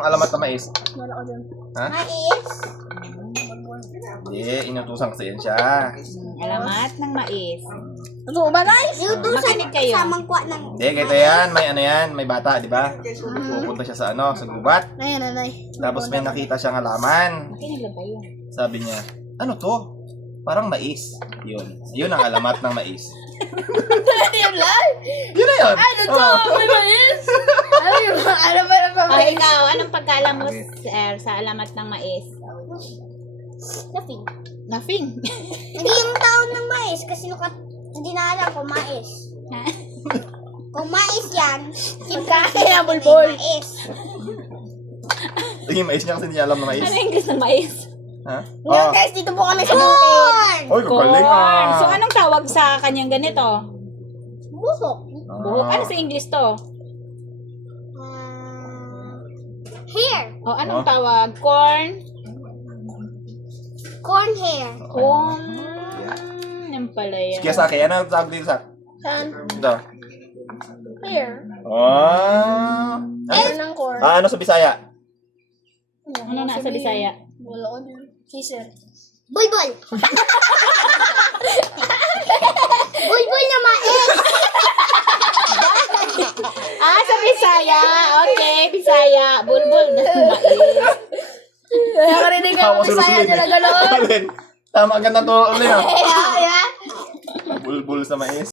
Ang alamat na mais. Wala ko dyan. Ha? Mais. Hindi, inutusan kasi yan siya. Alamat ng mais. Ano ba, guys? Iutusan Makinig kayo. sa mangkwa ng... Hindi, ganito yan. May ano yan, may bata, di ba? Pupunta siya sa ano, sa gubat. Ayan, nanay. Tapos may nakita siyang halaman. Makinig lang kayo. Sabi niya, ano to? Parang mais. Yun. Yun ang alamat ng mais. Yun lang. Yun na yun. Ano to? May mais? Ano yun? Ano ba na O ikaw, anong pagkaalam mo, sir, sa alamat ng mais? Nothing. Nothing. Hindi yung taon ng mais kasi hindi na alam kung mais. Kung mais yan, Pagkain na bulbol. mais. Yung mais niya kasi hindi niya alam na mais. Ano English ng mais? Ha? Ngayon, Ah. guys, dito po kami sa Corn! Oy, kagaling Corn. ah. So, anong tawag sa kanyang ganito? Buhok. Buhok. Ano sa English to? Hair. O, anong tawag? Corn? Corn hair. Corn. Yan pala yan. Kaya sa akin, ano tawag dito sa? Saan? Ito. Hair. Ah. Hair ng corn. Ano sa Bisaya? Ano na sa Bisaya? Wala ko dyan. Caesar. Bulbul. Bulbul na mais. Sa Bisaya. Okay, Bisaya. Bulbul na mais. Kaya karinig ka Ako ng Bisaya susunod nila gano'n. Alin? Tama, ganda to. Alin ah. Yeah, yeah. Bulbul sa mais.